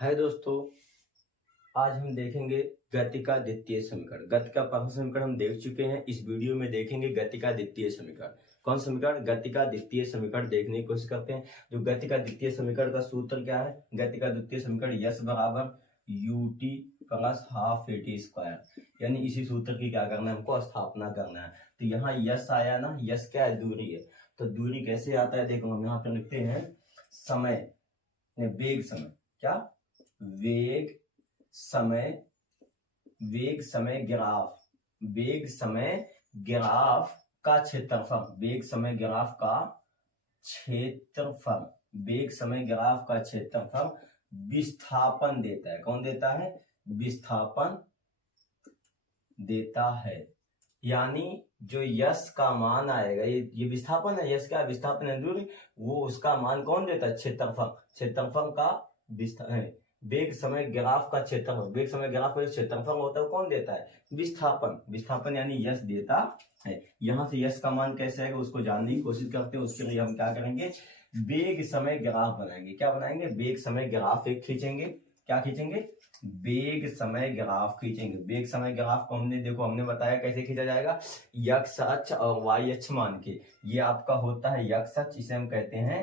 हाय दोस्तों, आज हम देखेंगे गति का द्वितीय समीकरण। गति का प्रथम समीकरण हम देख चुके हैं। इस वीडियो में देखेंगे गति का द्वितीय समीकरण। कौन समीकरण? गति का द्वितीय समीकरण देखने की कोशिश करते हैं। जो गति का द्वितीय समीकरण का सूत्र क्या है? गति का द्वितीय समीकरण यस बराबर ut plus half at square, यानी इसी सूत्र की क्या करना है, हमको स्थापना करना है। तो यहाँ यस आया ना, यस क्या है? दूरी है। तो दूरी कैसे आता है देखो, हम यहाँ पर लिखते हैं समय, वेग समय, क्या? वेग समय ग्राफ, वेग समय ग्राफ का क्षेत्रफल, वेग समय ग्राफ का क्षेत्रफल, वेग समय ग्राफ का क्षेत्रफल विस्थापन देता है। कौन देता है? विस्थापन देता है। यानी जो यस का मान आएगा, ये विस्थापन है, यस क्या? विस्थापन है, दूरी। वो उसका मान कौन देता है? क्षेत्रफल। क्षेत्रफल का वेग समय ग्राफ का क्षेत्रफल, वेग समय ग्राफ का क्षेत्रफल होता है, कौन देता है? विस्थापन। विस्थापन यानी यस देता है। यहां से यस का मान कैसे आएगा उसको जानने की कोशिश करते हैं। उसके लिए हम क्या करेंगे? वेग समय ग्राफ बनाएंगे। क्या बनाएंगे? वेग समय ग्राफ एक खींचेंगे। क्या खींचेंगे? वेग समय ग्राफ खींचेंगे। वेग समय ग्राफ को हमने बताया कैसे खींचा जाएगा। एक्स अक्ष और वाई अक्ष मान के। ये आपका होता है एक्स अक्ष, इसे हम कहते हैं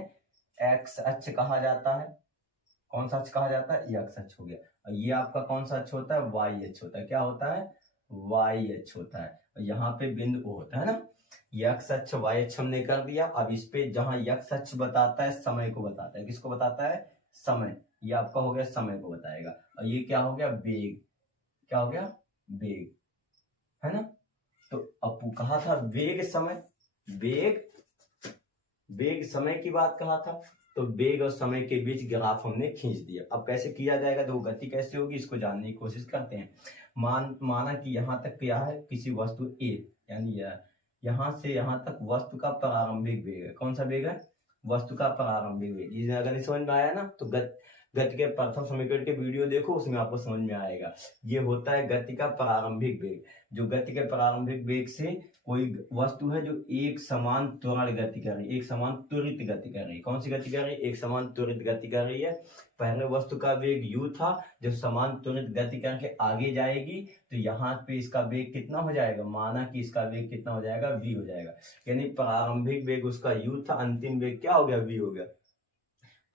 एक्स अक्ष कहा जाता है। कौन सा अक्ष कहा जाता है? एक्स अक्ष हो गया। और ये आपका कौन सा अक्ष होता है? वाई अक्ष होता है। क्या होता है? वाई अक्ष होता है। और यहाँ पे बिंदु O होता है ना। एक्स अक्ष वाई अक्ष हमने कर दिया। अब इस पे जहां एक्स अक्ष बताता है, समय को बताता है। किसको बताता है? समय। ये आपका हो गया समय को बताएगा। और ये क्या हो गया? वेग। क्या हो गया? वेग, है ना। तो अब कहा था वेग समय, वेग समय की बात कहा था। तो वेग और समय के बीच ग्राफ हमने खींच दिया। अब कैसे किया जाएगा, तो गति कैसे होगी इसको जानने की कोशिश करते हैं। माना कि यहाँ तक क्या है, किसी वस्तु ए, यानी यहाँ से यहाँ तक वस्तु का प्रारंभिक वेग है। कौन सा वेग है? वस्तु का प्रारंभिक वेग। अगर नहीं समझ में आया ना, तो गति के प्रथम समीकरण के वीडियो देखो, उसमें आपको समझ में आएगा। ये होता है गति का प्रारंभिक वेग। जो गति के प्रारंभिक वेग से कोई वस्तु है जो एक समान त्वरण गति कर रही है, एक समान त्वरित गति कर रही है। कौन सी गति कर रही है? एक समान त्वरित गति कर रही है। पहले वस्तु का वेग u था, जब समान त्वरित गति करके आगे जाएगी तो यहाँ पे इसका वेग कितना हो जाएगा? माना कि इसका वेग कितना हो जाएगा? v हो जाएगा। यानी प्रारंभिक वेग उसका u था, अंतिम वेग क्या हो गया? v हो गया।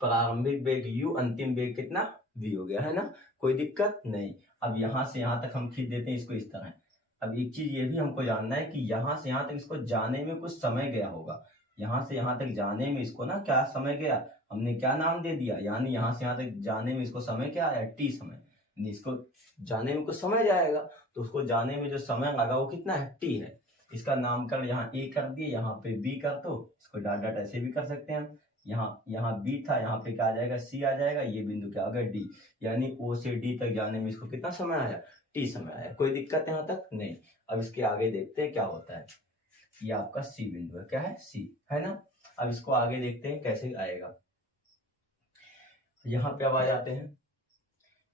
प्रारंभिक वेग u, अंतिम वेग कितना? v हो गया, है ना। कोई दिक्कत नहीं। अब यहाँ से यहाँ तक हम खींच देते हैं इसको इस तरह। अब एक चीज ये भी हमको जानना है कि यहाँ से यहाँ तक इसको जाने में कुछ समय गया होगा। यहाँ से यहाँ तक जाने में इसको ना क्या समय गया, हमने क्या नाम दे दिया। यानी यहाँ से यहाँ तक जाने में इसको समय क्या आया? t समय। यानी इसको जाने में कुछ समय जाएगा, तो उसको जाने में जो समय लगा वो कितना है? t है। इसका नामकरण यहाँ a कर दिए, यहाँ पे b कर दो। इसको डाट डाट ऐसे भी कर सकते हैं हम। यहाँ b था, यहाँ पे क्या आ जाएगा? c आ जाएगा। ये बिंदु क्या हो गया? d। यानी o से d तक जाने में इसको कितना समय आया? t समय आया। कोई दिक्कत यहाँ तक नहीं। अब इसके आगे देखते हैं क्या होता है। ये आपका c बिंदु है। क्या है? c, है ना। अब इसको आगे देखते हैं कैसे आएगा। यहाँ पे अब आ जाते हैं।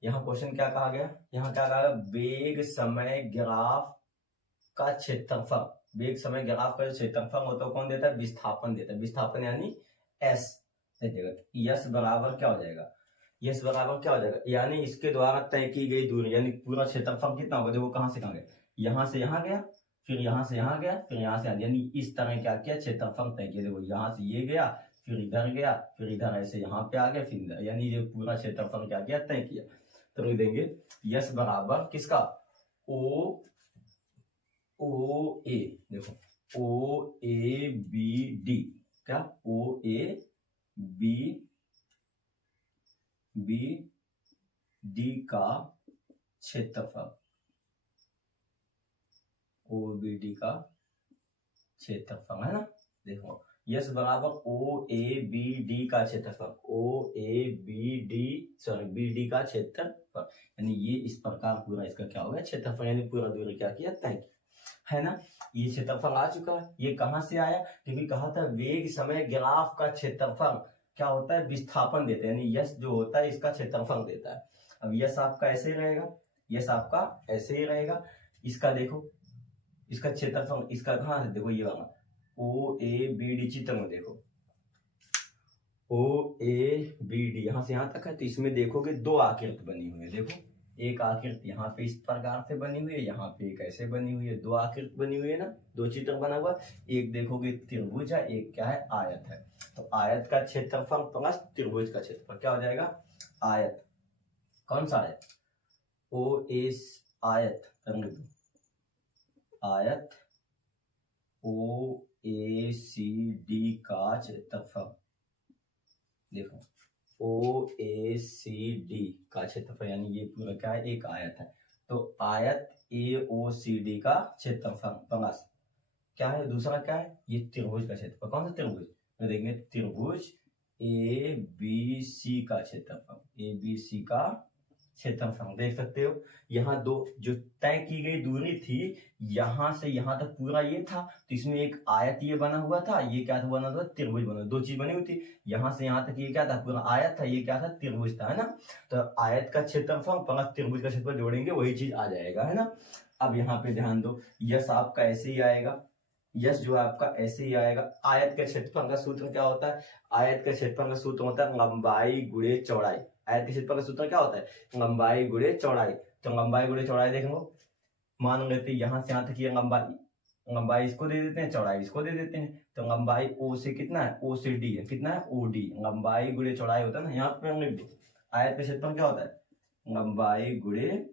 यहाँ क्वेश्चन क्या कहा गया? यहाँ क्या कहा गया? वेग समय ग्राफ का क्षेत्रफल, वेग समय ग्राफ का जो क्षेत्रफल होता है कौन देता है? विस्थापन देता है। विस्थापन यानी s देगा। यस बराबर क्या हो जाएगा? यस बराबर क्या हो जाएगा? यानी इसके द्वारा तय की गई दूरी, यानी पूरा क्षेत्रफल कितना होगा? देखो कहां से कहां गया, यहाँ से यहाँ गया, फिर यहाँ से यहाँ गया, फिर यहाँ से, यानी इस तरह क्या किया? क्षेत्रफल तय किया। देखो यहाँ से ये गया, फिर इधर गया, फिर इधर ऐसे यहाँ पे आ गया, फिर इधर, यानी ये पूरा क्षेत्रफल क्या किया? तय किया। तो लिख देंगे यस बराबर किसका? ओ ए, देखो ओ ए बी डी, क्या? ओ ए बी डी का क्षेत्रफल, ओ बी डी का क्षेत्रफल, है ना। देखो यस बराबर ओ ए बी डी का क्षेत्रफल, O A B D sorry B D का क्षेत्रफल, यानी ये इस प्रकार पूरा इसका क्या होगा? क्षेत्रफल। यानी पूरा दूरी क्या किया? तय किया, है ना। ये क्षेत्रफल आ चुका है। ये कहां से आया? क्योंकि कहा था वेग समय ग्राफ का क्षेत्रफल क्या होता है? विस्थापन देता है। यानी यस जो होता है इसका क्षेत्रफल देता है। अब यस आपका ऐसे ही रहेगा, यस आपका ऐसे ही रहेगा। इसका देखो, इसका क्षेत्रफल, इसका कहां है? देखो ये वाला ओ ए बी डी चित्र में देखो, ओ ए बी डी यहाँ से यहाँ तक है, तो इसमें देखोगे दो आकृति बनी हुई है। देखो एक आकृति यहाँ पे इस प्रकार से बनी हुई है, यहाँ पे एक ऐसे बनी हुई है, दो आकृति बनी हुई है ना, दो चित्र बना हुआ। एक देखोगे त्रिभुज है, एक क्या है आयत है। तो आयत का क्षेत्रफल प्लस त्रिभुज का क्षेत्रफल क्या हो जाएगा, आयत। कौन सा आयत, ओ एस आयत, आयत ओ ए सी डी का क्षेत्रफल। देखो ओ ए सी डी का क्षेत्रफल, यानी ये पूरा क्या है, एक आयत है। तो आयत ए ओ सी डी का क्षेत्रफल प्लस क्या है, दूसरा क्या है, ये त्रिभुज का क्षेत्रफल। कौन सा त्रिभुज, तो देखेंगे त्रिभुज ए बी सी का क्षेत्रफल, ए बी सी का क्षेत्रफल। देख सकते हो यहाँ दो जो तय की गई दूरी थी, यहाँ से यहाँ तक पूरा ये था, तो इसमें एक आयत ये बना हुआ था, ये क्या था बना हुआ, त्रिभुज बना, दो चीज बनी हुई थी। यहाँ से यहाँ तक ये क्या था, पूरा आयत था, ये क्या था, त्रिभुज था, है ना। तो आयत का क्षेत्रफल प्लस त्रिभुज का क्षेत्रफल जोड़ेंगे, वही चीज आ जाएगा, है ना। अब यहाँ पे ध्यान दो, यस आपका ऐसे ही आएगा, यस जो है आपका ऐसे ही आएगा। आयत के क्षेत्रफल का सूत्र क्या होता है, आयत के क्षेत्रफल का सूत्र होता है लंबाई गुणे चौड़ाई। आयत के क्षेत्रफल का सूत्र क्या होता है, लंबाई गुणे चौड़ाई। तो लंबाई गुणे चौड़ाई देख लो, मान लेते हैं यहाँ से यहाँ तक ये लंबाई इसको दे देते हैं, चौड़ाई इसको दे देते हैं। तो लंबाई ओ से कितना है, ओ से डी है, कितना है, ओ डी। लंबाई गुणे चौड़ाई होता है ना, यहाँ पे लिख दो। आयत के क्षेत्रफल क्या होता है, लंबाई गुणे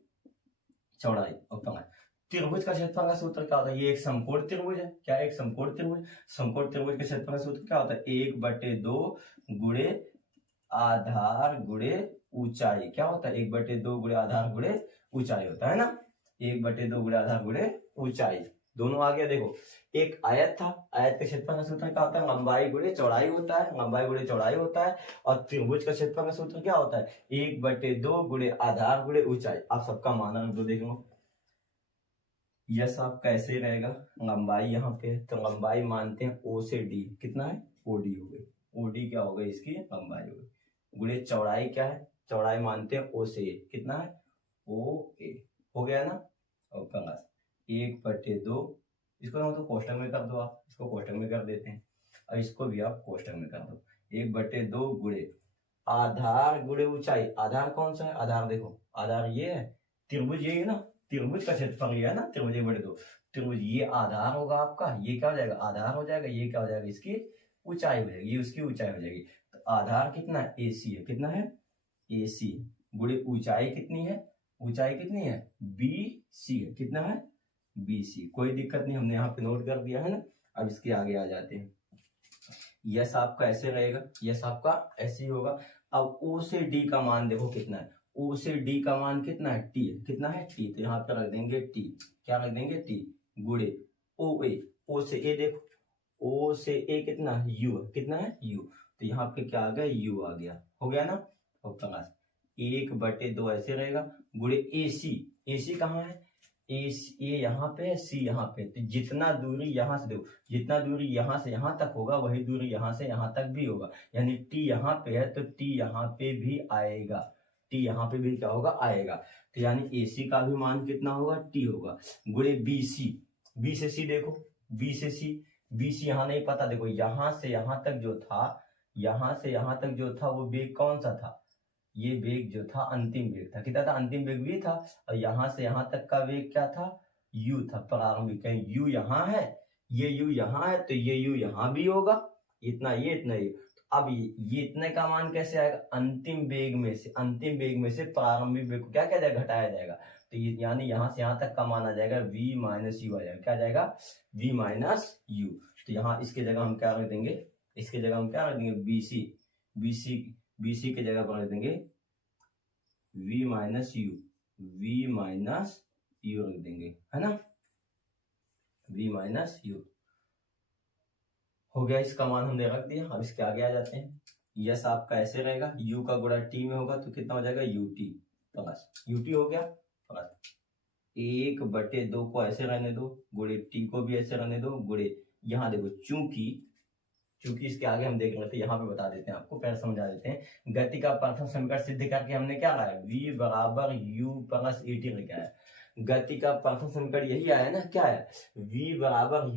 चौड़ाई। और त्रिभुज का क्षेत्रफल का सूत्र क्या होता है, ये एक समकोण त्रिभुज है, क्या है, एक समकोण त्रिभुज। समकोण त्रिभुज के क्षेत्रफल का सूत्र क्या होता है, 1/2 गुणे आधार गुणे ऊंचाई। क्या होता है, 1/2 गुणे आधार गुणे ऊंचाई होता है ना, 1/2 गुणे आधार गुणे ऊंचाई। दोनों आ गया। देखो एक आयत था, आयत के क्षेत्रफल का सूत्र क्या होता है, लंबाई गुणे चौड़ाई होता है, लंबाई गुणे चौड़ाई होता है। और त्रिभुज का क्षेत्रफल का सूत्र क्या होता है, 1/2 गुणे आधार गुणे ऊंचाई। आप सबका माना दो, देख लो यस आप कैसे रहेगा, लंबाई यहाँ पे है, तो लंबाई मानते हैं ओ से डी, कितना है, ओ डी हो गई, ओ डी क्या हो गई, इसकी लंबाई हो गई। गुणे चौड़ाई क्या है, चौड़ाई मानते हैं ओ से ए, कितना है, ओ ए, हो गया ना। और प्लस 1/2, इसको ना तो कोष्टक में कर दो, आप इसको कोष्टक में कर देते हैं, और इसको भी आप कोष्टक में कर दो। 1/2 गुणे आधार गुणे ऊंचाई। आधार कौन सा है, आधार देखो, आधार ये है, त्रिभुज ये है ना, त्रिभुज का क्षेत्रफल ये है ना, त्रिभुज 1/2। त्रिभुज ये आधार होगा आपका, ये क्या हो जाएगा, आधार हो जाएगा, ये क्या हो जाएगा, इसकी ऊंचाई हो जाएगी, ये उसकी ऊंचाई हो जाएगी। तो आधार कितना है, AC है, कितना है, AC गुणे ऊंचाई कितनी है, ऊंचाई कितनी है, BC है, कितना है, BC। कोई दिक्कत नहीं, हमने यहाँ पे नोट कर दिया है ना। अब इसके आगे आ जाते हैं। यस आपका ऐसे रहेगा, यस आपका ऐसे ही होगा। अब O से D का मान देखो कितना है, O से D का मान कितना है, T है, कितना है, T। तो यहाँ पे रख देंगे T, क्या रख देंगे, T गुणे OA, O से A देखो, O से A कितना है, U है, कितना है, U। तो यहाँ पे क्या आ गया, U आ गया, हो गया ना। और प्लस 1/2 ऐसे रहेगा गुणे AC, AC कहाँ है, ए यहाँ पे है, C यहाँ पे। तो जितना दूरी यहाँ से देखो, जितना दूरी यहाँ से यहाँ तक होगा, वही दूरी यहाँ से यहाँ तक भी होगा। यानी T यहाँ पे है, तो T यहाँ पे भी आएगा, T यहाँ पे भी क्या होगा, आएगा। तो यानी AC का भी मान कितना होगा, T होगा गुणे BC। B से C देखो, B से C, BC यहाँ नहीं पता। देखो यहाँ से यहाँ तक जो था, यहाँ से यहाँ तक जो था, वो वेग कौन सा था, ये वेग जो था अंतिम वेग था, कितना था, अंतिम वेग भी था। और यहाँ से यहाँ तक का वेग क्या था, U था, प्रारंभिक। कहीं U यहाँ है, ये U यहाँ है, तो ये U यहाँ भी होगा, इतना ये, इतना ये। तो अब ये इतने का मान कैसे आएगा, अंतिम वेग में से, अंतिम वेग में से प्रारंभिक वेग को क्या किया जाएगा, घटाया जाएगा। तो ये यानी यहाँ से यहाँ तक का मान आ जाएगा V - U आ जाएगा, क्या आ जाएगा, V - U। तो यहाँ इसके जगह हम क्या रख देंगे, इसके जगह हम क्या रख देंगे, BC के जगह पर रख देंगे V - U रख देंगे, है ना, V - U हो गया। इसका मान हमने रख दिया। अब इसके आगे आ जाते हैं। यस आपका ऐसे रहेगा, U का गुणा T में होगा, तो कितना हो जाएगा, UT प्लस UT हो गया प्लस 1/2 को ऐसे रहने दो, गुणे T को भी ऐसे रहने दो, गुणे यहाँ देखो, चूंकि इसके आगे हम देख लेते हैं, यहाँ पे बता देते हैं आपको, पहले समझा देते हैं। गति का प्रथम समीकरण सिद्ध करके हमने क्या लाया, V = U + ET लेके आया। गति का प्रथम समीकरण यही आया ना, क्या है, V =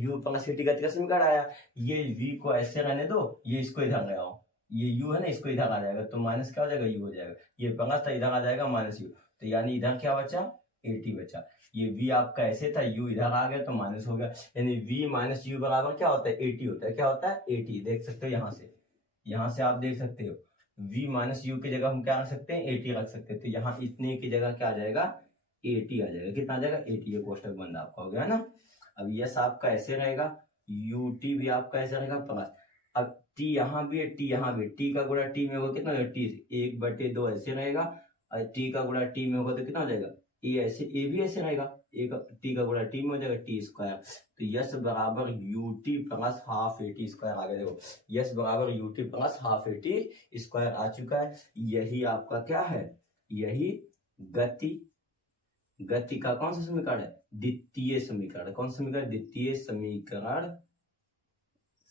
U + ET गति का समीकरण आया। ये V को ऐसे रहने दो, ये इसको इधर ले आओ, ये u है ना, इसको इधर आ जाएगा तो माइनस क्या हो जाएगा, u हो जाएगा। ये प्लस था, इधर आ जाएगा माइनस u, तो यानी इधर क्या बचा, 80 बचा। ये v आपका ऐसे था, u इधर आ गया तो माइनस हो गया, यानी v माइनस u बराबर क्या होता है, 80 होता है। क्या होता है, 80। देख सकते हो यहाँ से आप देख सकते हो v माइनस u की जगह हम क्या रख सकते हैं, 80 रख सकते हैं। तो यहाँ इतने की जगह क्या आ जाएगा, 80 आ जाएगा। कितना आ जाएगा, 80। ये कोष्टक बंद आपका हो गया ना। अब यस आपका ऐसे रहेगा, ut भी आपका ऐसे रहेगा प्लस। अब t यहाँ भी है, t यहाँ भी, t का गुणा t में होगा कितना, t 1/2 ऐसे रहेगा, और t का गुणा t में होगा तो कितना हो जाएगा, a ऐसे, a भी ऐसे रहेगा, t का गुणा t में हो जाएगा t स्क्वायर। तो यस बराबर ut प्लस हाफ 80 स्क्वायर आ गया। देखो यस बराबर ut प्लस हाफ 80 स्क्वायर आ चुका है। यही आपका क्या है, यही गति का कौन सा समीकरण है, द्वितीय समीकरण। कौन सा समीकरण, द्वितीय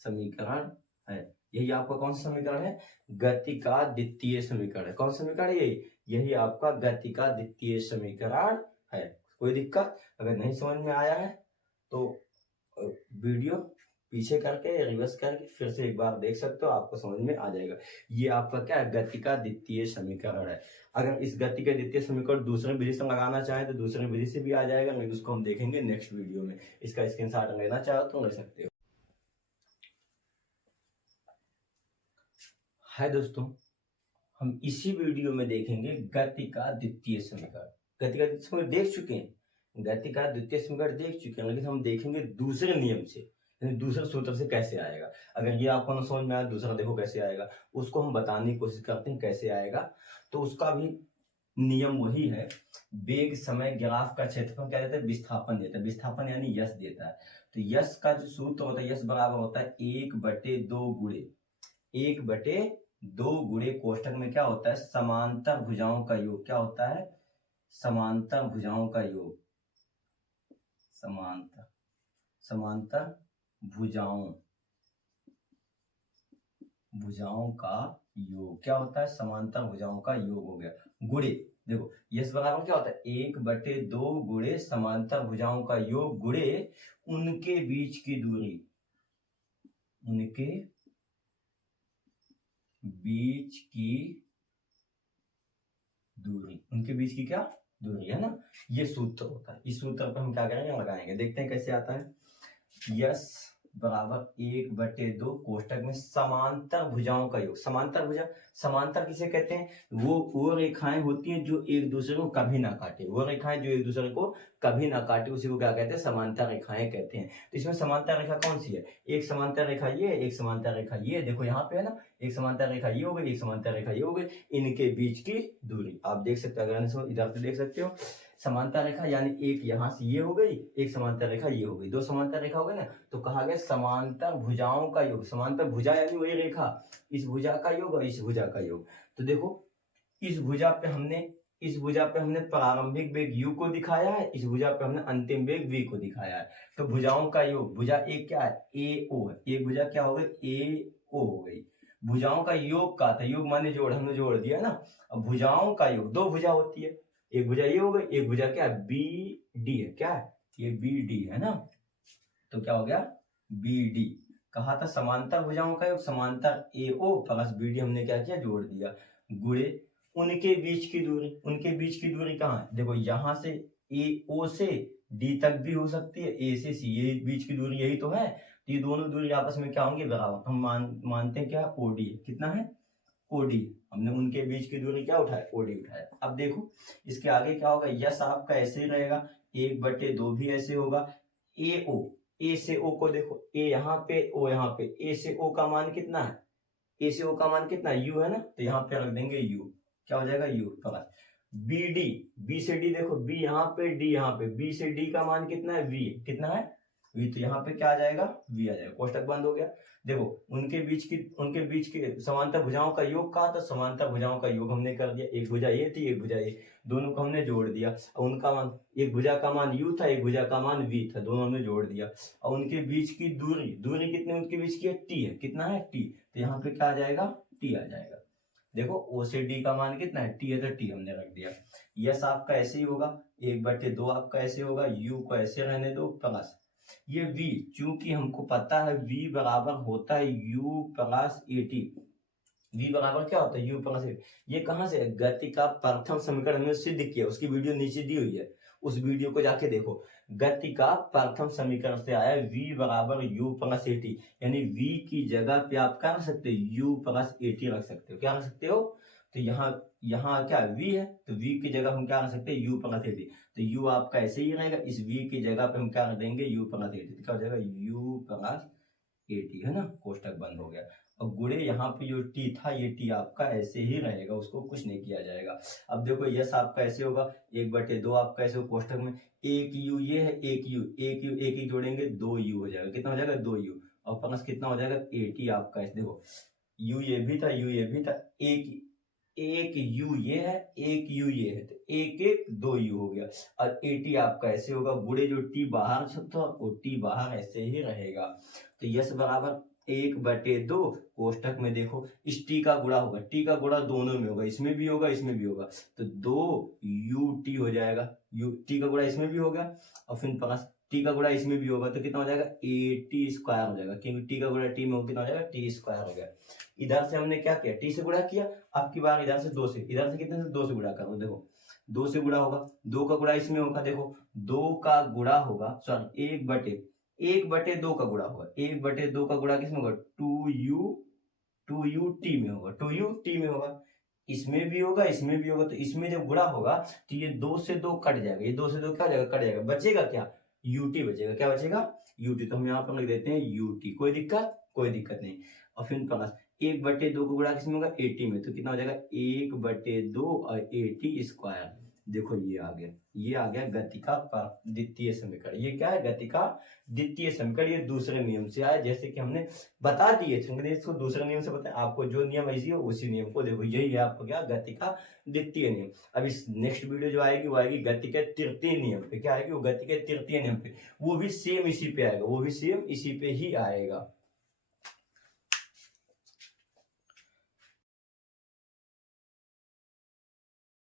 समीकरण है। यही आपका कौन सा समीकरण है, गति का द्वितीय समीकरण है। कौन सा समीकरण है, यही आपका गति का द्वितीय समीकरण है। कोई दिक्कत, अगर नहीं समझ में आया है तो वीडियो पीछे करके रिवर्स करके फिर से एक बार देख सकते हो, आपको समझ में आ जाएगा। ये आपका क्या है, गति का द्वितीय समीकरण है। अगर इस गति का द्वितीय समीकरण दूसरे विधि से लगाना चाहे तो दूसरे विधि से भी आ जाएगा, लेकिन उसको हम देखेंगे नेक्स्ट वीडियो में। इसका स्क्रीनशॉट लेना चाहो तो ले सकते हो। हाय दोस्तों, हम इसी वीडियो में देखेंगे गति का द्वितीय समीकरण। गति का द्वितीय समीकरण देख चुके हैं, गति का द्वितीय समीकरण देख चुके हैं, लेकिन हम देखेंगे दूसरे नियम से, यानी दूसरे सूत्र से कैसे आएगा। अगर ये आपको ना समझ में आया, दूसरा देखो कैसे आएगा, उसको हम बताने की कोशिश करते हैं कैसे आएगा। तो उसका भी नियम वही है, वेग समय ग्राफ का क्षेत्रफल क्या देता है, विस्थापन देता है। विस्थापन यानी यश देता है। तो यश का जो सूत्र होता है, यश बराबर होता है 1/2 गुणे कोष्टक में क्या होता है, समांतर भुजाओं का योग। क्या होता है, समांतर भुजाओं का योग। समांतर भुजाओं का योग क्या होता है, समांतर भुजाओं का योग हो गया, गुणे। देखो यस बराबर क्या होता है, 1/2 गुणे समांतर भुजाओं का योग गुणे उनके बीच की दूरी। उनके बीच की क्या दूरी है ना, ये सूत्र होता है। इस सूत्र पर हम क्या करेंगे, लगाएंगे, देखते हैं कैसे आता है। यस बराबर 1/2 कोष्टक में समांतर भुजाओं का योग। समांतर किसे कहते हैं, वो रेखाएं होती हैं जो एक दूसरे को कभी ना काटे। वो रेखाएं जो एक दूसरे को कभी ना काटे उसी को क्या कहते हैं, समांतर रेखाएं कहते हैं। तो इसमें समांतर रेखा कौन सी है, एक समांतर रेखा ये, एक समांतर रेखा ये। देखो यहाँ पे है ना, एक समांतर रेखा ये हो गई, एक समांतर रेखा ये हो गई, इनके बीच की दूरी आप देख सकते हो। अगर इधर से देख सकते हो, समांतर रेखा यानी एक यहाँ से ये हो गई, एक समांतर रेखा ये हो गई, दो समांतर रेखा हो गई ना, तो कहा गया समांतर भुजाओं का योग। समांतर भुजा यानी वही रेखा, इस भुजा का योग और इस भुजा का योग। तो देखो इस भुजा पे हमने प्रारंभिक वेग u को दिखाया है, इस भुजा पे हमने अंतिम वेग v को दिखाया है। तो भुजाओं का योग, भुजा एक क्या है, AO है, एक भुजा क्या हो गई, AO हो गई। भुजाओं का योग का था, योग माने जोड़, हमने जोड़ दिया ना। अब भुजाओं का योग, दो भुजा होती है, एक भुजा ये हो गई, एक भुजा क्या है, BD है। क्या है ये, BD है ना। तो क्या हो गया, BD। कहा था समांतर भुजाओं का योग, समांतर AO प्लस BD हमने क्या किया, जोड़ दिया, गुणे उनके बीच की दूरी। उनके बीच की दूरी कहाँ है, देखो यहाँ से AO से D तक भी हो सकती है, A से C, ये बीच की दूरी यही तो है। तो ये दोनों दूरी आपस में क्या होंगे, बराबर। हम मानते हैं क्या, OD है। कितना है, OD। हमने उनके बीच की दूरी क्या उठाया, OD उठाया। अब देखो इसके आगे क्या होगा, यस आपका ऐसे ही रहेगा, 1/2 भी ऐसे होगा। AO, A से O को देखो, A यहाँ पे, O यहाँ पे, A से O का मान कितना है, A से O का मान कितना है, U है ना, तो यहाँ पे रख देंगे U। क्या हो जाएगा, U प्लस BD। B से D देखो, B यहाँ पे, D यहाँ पे, B से D का मान कितना है, V। कितना है, V। तो यहाँ पे क्या आ जाएगा, V आ जाएगा। कोष्टक बंद हो गया। देखो उनके बीच के समांतर भुजाओं का योग कहा था, समांतर भुजाओं का योग हमने कर दिया। एक भुजा ये थी, एक भुजा ये, दोनों को हमने जोड़ दिया। और उनका मान, एक भुजा का मान U था, एक भुजा का मान V था, दोनों हमने जोड़ दिया। और उनके बीच की दूरी कितनी उनके बीच की है, T है। कितना है, T। तो यहाँ पे क्या आ जाएगा, T आ जाएगा। देखो O से D का मान कितना है, T है, तो T हमने रख दिया। यस आपका ऐसे ही होगा, 1/2 आपका ऐसे होगा, U को ऐसे रहने दो प्लस ये V, चूंकि हमको पता है V बराबर होता है U प्लस 80। v बराबर क्या होता है u प्लस ए। ये कहाँ से है, गति का प्रथम समीकरण हमने सिद्ध किया, उसकी वीडियो नीचे दी हुई है, उस वीडियो को जाके देखो। गति का प्रथम समीकरण से आया v बराबर u प्लस ए टी, यानी v की जगह पे आप क्या रख सकते हो, u प्लस ए टी रख सकते हो। क्या रख सकते हो, तो यहाँ यहाँ क्या v है, तो v की जगह हम क्या रख सकते हैं, u प्लस ए टी। तो u आपका ऐसे ही रहेगा, इस v की जगह पे हम क्या रख देंगे, u प्लस ए टी। क्या हो जाएगा, u प्लस ए टी, है ना, कोष्टक बंद हो गया। और गुणे यहाँ पे जो टी था, ये टी आपका ऐसे ही रहेगा, उसको कुछ नहीं किया जाएगा। अब देखो यस आपका ऐसे होगा, 1/2 आपका ऐसे कोष्टक में, एक यू ये है, एक यू जोड़ेंगे 2u हो जाएगा। कितना हो जाएगा, 2u, और प्लस कितना हो जाएगा, ए टी आपका ऐसे। देखो यू ये भी था, यू ये भी था, एक यू ये है, एक यू ये है, तो एक 2u हो गया। और ए टी आपका ऐसे होगा, गुणे जो टी बाहर था वो टी बाहर ऐसे ही रहेगा। तो यस बराबर 1/2, कोष्टक में देखो इस टी का गुणा होगा, टी का गुणा दोनों में होगा, इसमें भी होगा इसमें भी होगा, तो 2ut हो जाएगा। यू टी का गुणा इसमें भी होगा, और फिर प्लस टी का गुणा इसमें भी होगा, तो कितना हो जाएगा, ए टी स्क्वायर हो जाएगा, क्योंकि टी का गुणा टी में कितना हो जाएगा, टी स्क्वायर हो गया। इधर से हमने क्या किया, टी से गुणा किया, अब की बार इधर से 2 से, इधर से कितने से 2 से गुणा करो। देखो 2 से गुणा होगा, 2 का गुणा इसमें होगा, देखो 2 का गुणा होगा, सॉरी 1/2 का गुणा होगा, 1/2 का गुणा किसमें होगा, 2u टी में होगा, 2u टी में होगा, इसमें भी होगा इसमें भी होगा। तो इसमें जब गुणा होगा तो ये 2 से 2 कट जाएगा, ये 2 से 2 क्या हो जाएगा, कट जाएगा, बचेगा क्या, ut बचेगा। क्या बचेगा, ut। तो हम यहाँ पर लिख देते हैं ut, कोई दिक्कत नहीं। और फिर प्लस 1/2 का गुणा किसमें होगा, 80 में, तो कितना हो जाएगा, 1/2 और 80 स्क्वायर। देखो ये आ गया गति का द्वितीय समीकरण। ये क्या है, गति का द्वितीय समीकरण। ये दूसरे नियम से आया, जैसे कि हमने बता दिए थे, इसको दूसरे नियम से बताएं, आपको जो नियम ऐसी हो उसी नियम को देखो। यही है आपको क्या, गति का द्वितीय नियम। अब इस नेक्स्ट वीडियो जो आएगी वो आएगी गति के तृतीय नियम पे। क्या आएगी, वो गति के तृतीय नियम पे, वो भी सेम इसी पे आएगा, वो भी सेम इसी पे ही आएगा।